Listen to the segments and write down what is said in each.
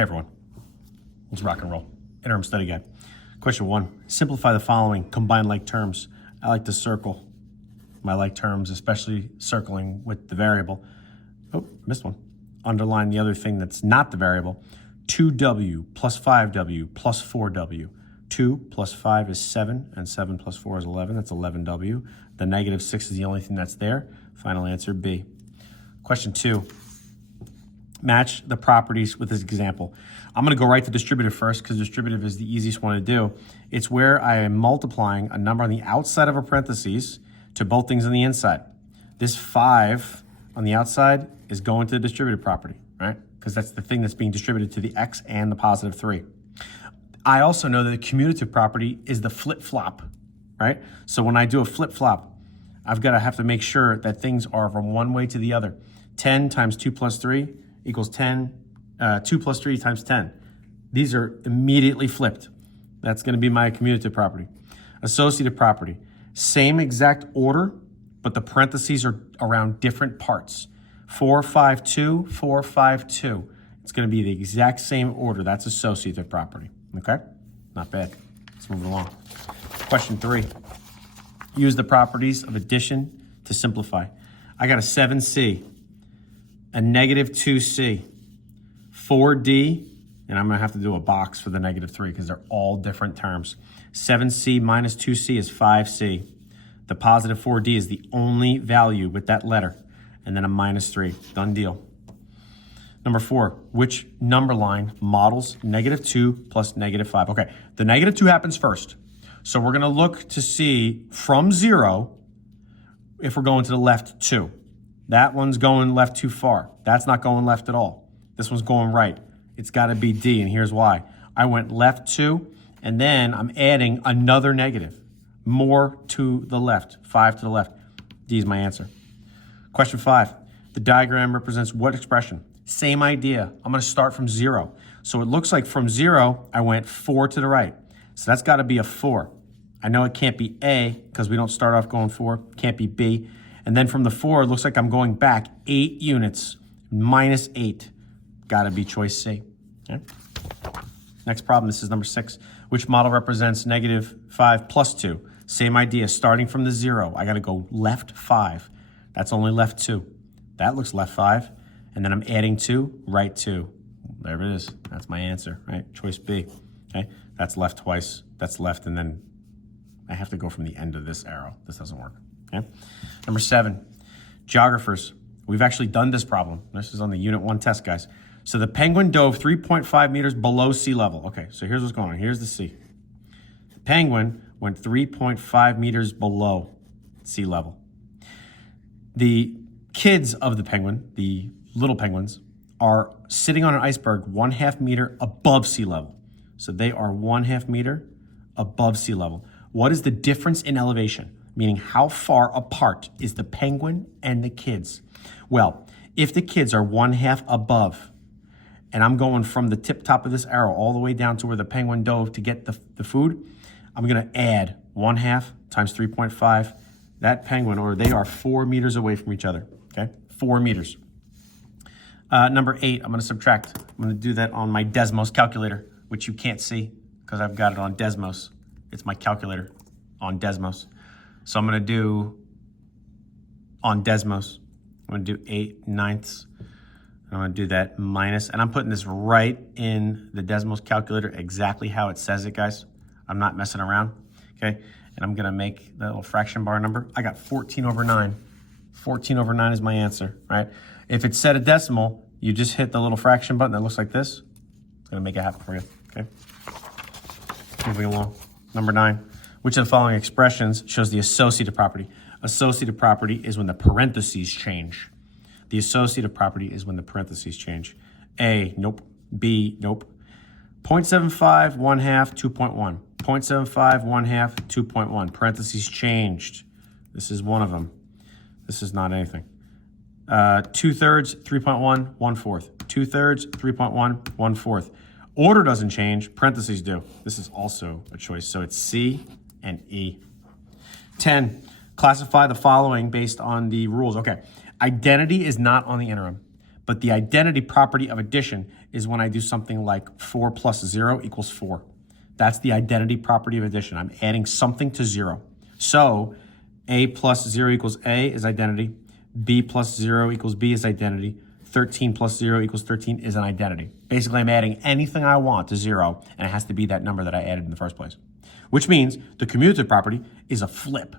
Hey everyone, let's rock and roll. Interim study guide. Question 1, simplify the following, combine like terms. I like to circle my like terms, especially circling with the variable. Oh, missed one. Underline the other thing that's not the variable. 2w plus 5w plus 4w. 2 plus 5 is 7, and 7 plus 4 is 11. That's 11w. The negative 6 is the only thing that's there. Final answer, B. Question 2. Match the properties with this example. I'm going to go right to distributive first because distributive is the easiest one to do. It's where I am multiplying a number on the outside of a parentheses to both things on the inside. This 5 on the outside is going to the distributive property, right? Because that's the thing that's being distributed to the x and the positive 3. I also know that the commutative property is the flip-flop, right? So when I do a flip-flop, I've got to have to make sure that things are from one way to the other. 10 times 2 plus 3 equals 10. 2 plus 3 times 10. These are immediately flipped. That's going to be my commutative property. Associative property, same exact order, but the parentheses are around different parts. 4, 5, 2, 4, 5, 2. It's going to be the exact same order. That's associative property. Okay? Not bad. Let's move along. Question 3. Use the properties of addition to simplify. I got a 7c, a negative 2c, 4d, and I'm going to have to do a box for the negative 3 because they're all different terms. 7c minus 2c is 5c. The positive 4d is the only value with that letter, and then a minus 3. Done deal. Number 4, which number line models negative 2 plus negative 5? Okay, the negative 2 happens first. So we're going to look to see from 0 if we're going to the left 2. That one's going left too far. That's not going left at all. This one's going right. It's got to be D, and here's why. I went left 2, and then I'm adding another negative. More to the left, 5 to the left. D is my answer. Question 5. The diagram represents what expression? Same idea. I'm going to start from 0. So it looks like from 0, I went 4 to the right. So that's got to be a 4. I know it can't be A because we don't start off going 4. Can't be B. And then from the 4, it looks like I'm going back 8 units, minus 8. Got to be choice C. Okay. Next problem, this is number 6. Which model represents negative 5 plus 2? Same idea, starting from the 0. I got to go left 5. That's only left 2. That looks left 5. And then I'm adding 2, right 2. There it is. That's my answer, right? Choice B. Okay. That's left twice. That's left, and then I have to go from the end of this arrow. This doesn't work. Okay. Number 7, geographers. We've actually done this problem. This is on the Unit 1 test, guys. So the penguin dove 3.5 meters below sea level. Okay, so here's what's going on. Here's the sea. The penguin went 3.5 meters below sea level. The kids of the penguin, the little penguins, are sitting on an iceberg 1/2 meter above sea level. So they are 1/2 meter above sea level. What is the difference in elevation? Meaning how far apart is the penguin and the kids? Well, if the kids are 1/2 above, and I'm going from the tip top of this arrow all the way down to where the penguin dove to get the food, I'm going to add 1/2 times 3.5. That penguin, or they are 4 meters away from each other, okay? 4 meters. Number 8, I'm going to subtract. I'm going to do that on my Desmos calculator, which you can't see because I've got it on Desmos. It's my calculator on Desmos. So I'm going to do, on Desmos, I'm going to do 8/9. I'm going to do that minus, and I'm putting this right in the Desmos calculator exactly how it says it, guys. I'm not messing around, okay? And I'm going to make the little fraction bar number. I got 14/9. 14/9 is my answer, right? If it's set a decimal, you just hit the little fraction button that looks like this. It's going to make it happen for you, okay? Moving along. Number 9. Which of the following expressions shows the associative property? Associative property is when the parentheses change. The associative property is when the parentheses change. A, nope. B, nope. 0.75, 1/2, 2.1. 0.75, 1/2, 2.1. Parentheses changed. This is one of them. This is not anything. 2/3, 3.1, 1/4. 2/3, 3.1, 1/4. Order doesn't change, parentheses do. This is also a choice, so it's C and E. 10, classify the following based on the rules. Okay, identity is not on the interim, But the identity property of addition is when I do something like 4 plus 0 equals 4. That's the identity property of addition. I'm adding something to 0. So A plus 0 equals A is identity. B plus 0 equals B is identity. 13 plus 0 equals 13 is an identity. Basically, I'm adding anything I want to 0, and it has to be that number that I added in the first place. Which means the commutative property is a flip.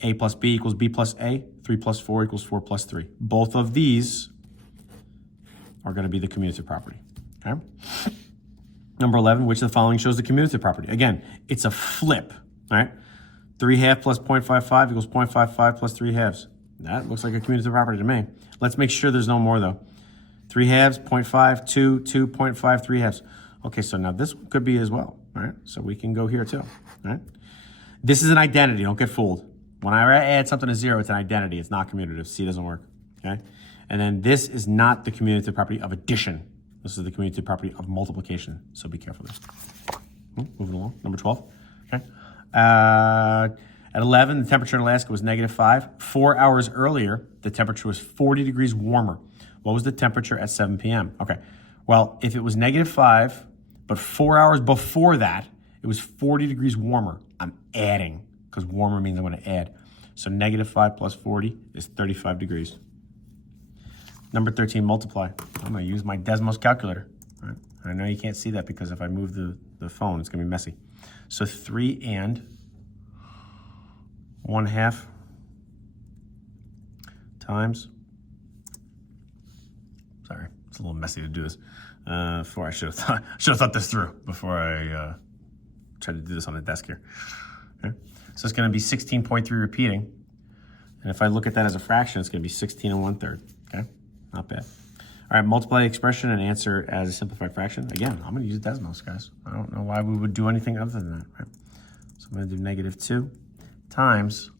A plus B equals B plus A. 3 plus 4 equals 4 plus 3. Both of these are going to be the commutative property. Okay? Number 11, which of the following shows the commutative property? Again, it's a flip. All right? 3 half plus 0.55 equals 0.55 plus 3 halves. That looks like a commutative property to me. Let's make sure there's no more, though. 3 halves, 0.5, 2, 2.5, 3 halves. Okay, so now this could be as well, all right? So we can go here, too, all right? This is an identity. Don't get fooled. When I add something to 0, it's an identity. It's not commutative. C doesn't work, okay? And then this is not the commutative property of addition. This is the commutative property of multiplication, so be careful there. Moving along, number 12, okay? At 11, the temperature in Alaska was -5. 4 hours earlier, the temperature was 40 degrees warmer. What was the temperature at 7 p.m.? Okay, well, if it was -5, but 4 hours before that, it was 40 degrees warmer. I'm adding, because warmer means I'm going to add. So -5 plus 40 is 35 degrees. Number 13, multiply. I'm going to use my Desmos calculator. All right? I know you can't see that because if I move the phone, it's going to be messy. So 3 and 1/2 times, sorry, it's a little messy to do this. 4, I should have thought this through before I tried to do this on the desk here. Okay. So it's going to be 16.3 repeating. And if I look at that as a fraction, it's going to be 16 and 1/3. Okay, not bad. All right, multiply the expression and answer as a simplified fraction. Again, I'm going to use Desmos, guys. I don't know why we would do anything other than that. Right? So I'm going to do -2 times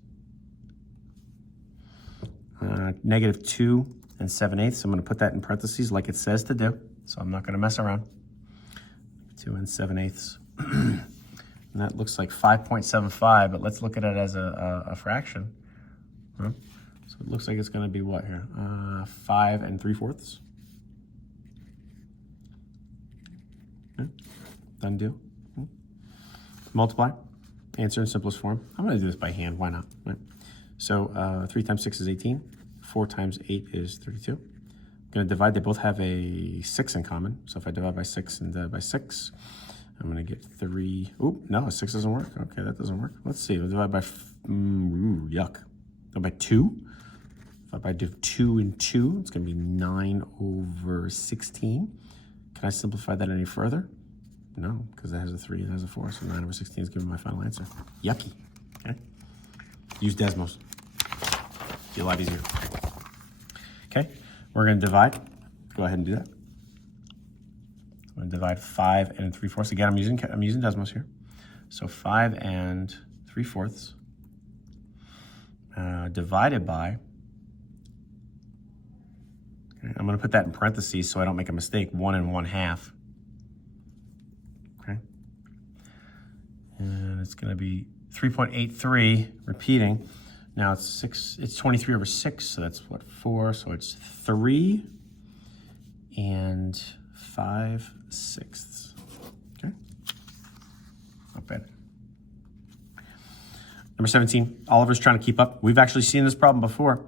-2 and 7/8. I'm going to put that in parentheses like it says to do. So I'm not going to mess around. 2 and 7/8. And that looks like 5.75, but let's look at it as a fraction. Huh? So it looks like it's going to be what here? 5 3/4. Okay. Done deal. Multiply. Answer in simplest form. I'm going to do this by hand. Why not? Right. So 3 times 6 is 18. 4 times 8 is 32. I'm going to divide. They both have a 6 in common. So if I divide by 6 and divide by 6, I'm going to get 3. Oop, no, 6 doesn't work. Okay, that doesn't work. Let's see. We'll divide by, yuck. Divide by 2. If I do 2 and 2, it's going to be 9/16. Can I simplify that any further? No, because it has a 3 and it has a 4, so 9/16 is giving my final answer. Yucky. Okay. Use Desmos. Be a lot easier. Okay, we're going to divide. Go ahead and do that. I'm going to divide 5 3/4. Again, I'm using Desmos here. So 5 3/4 divided by. Okay, I'm going to put that in parentheses so I don't make a mistake. 1 and 1/2. Okay, and it's going to be 3.83 repeating. Now it's 23 over 6, so that's what, 4, so it's 3 and 5/6. Okay, not bad. Number 17, Oliver's trying to keep up. We've actually seen this problem before.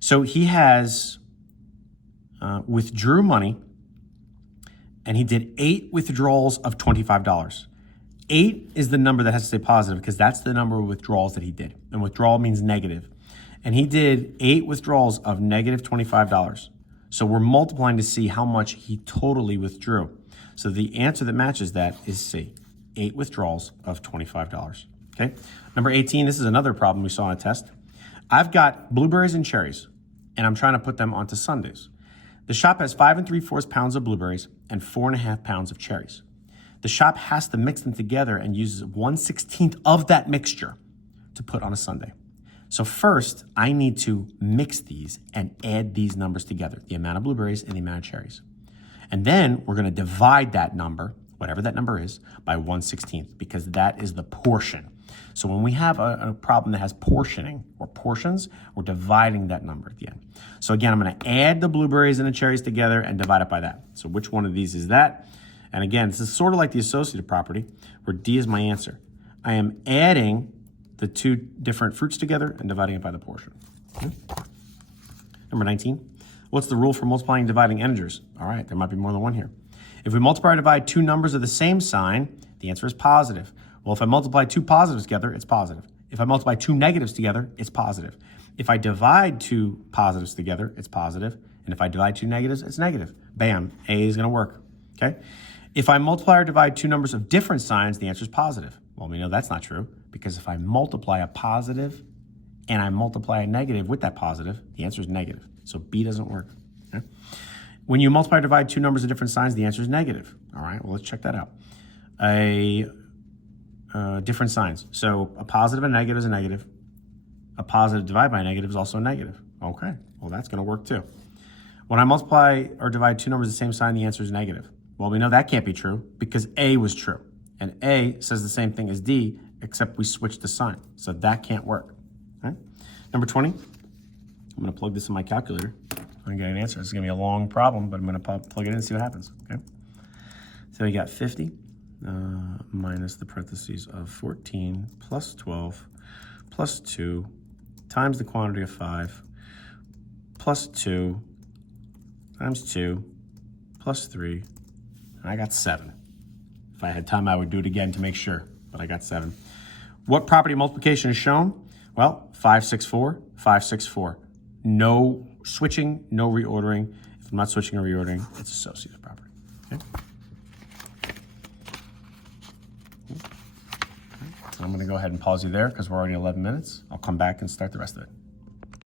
So he has withdrew money, and he did 8 withdrawals of $25. 8 is the number that has to stay positive because that's the number of withdrawals that he did. And withdrawal means negative. And he did 8 withdrawals of negative $25. So we're multiplying to see how much he totally withdrew. So the answer that matches that is C, 8 withdrawals of $25. Okay. Number 18, this is another problem we saw in a test. I've got blueberries and cherries, and I'm trying to put them onto sundaes. The shop has 5 3/4 pounds of blueberries and 4.5 pounds of cherries. The shop has to mix them together and uses 1/16 of that mixture to put on a sundae. So first, I need to mix these and add these numbers together, the amount of blueberries and the amount of cherries. And then we're going to divide that number, whatever that number is, by 1/16, because that is the portion. So when we have a problem that has portioning or portions, we're dividing that number at the end. So again, I'm going to add the blueberries and the cherries together and divide it by that. So which one of these is that? And again, this is sort of like the associative property, where D is my answer. I am adding the two different fruits together and dividing it by the portion. Okay. Number 19. What's the rule for multiplying and dividing integers? All right, there might be more than one here. If we multiply or divide two numbers of the same sign, the answer is positive. Well, if I multiply two positives together, it's positive. If I multiply two negatives together, it's positive. If I divide two positives together, it's positive. And if I divide two negatives, it's negative. Bam, A is going to work. Okay. If I multiply or divide two numbers of different signs, the answer is positive. Well, we know that's not true, because if I multiply a positive and I multiply a negative with that positive, the answer is negative. So B doesn't work. Okay? When you multiply or divide two numbers of different signs, the answer is negative. All right, well, let's check that out. Different signs. So a positive and a negative is a negative. A positive divided by a negative is also a negative. Okay, well, that's going to work too. When I multiply or divide two numbers of the same sign, the answer is negative. Well, we know that can't be true because A was true. And A says the same thing as D, except we switched the sign. So that can't work. Okay? Number 20, I'm going to plug this in my calculator. I'm going to get an answer. This is going to be a long problem, but I'm going to plug it in and see what happens. Okay? So we got 50 minus the parentheses of 14 plus 12 plus 2 times the quantity of 5 plus 2 times 2 plus 3. And I got 7. If I had time, I would do it again to make sure, but I got 7. What property of multiplication is shown? Well, 5, 6, 4, 5, 6, 4. No switching, no reordering. If I'm not switching or reordering, it's associative property. Okay? So I'm going to go ahead and pause you there because we're already 11 minutes. I'll come back and start the rest of it.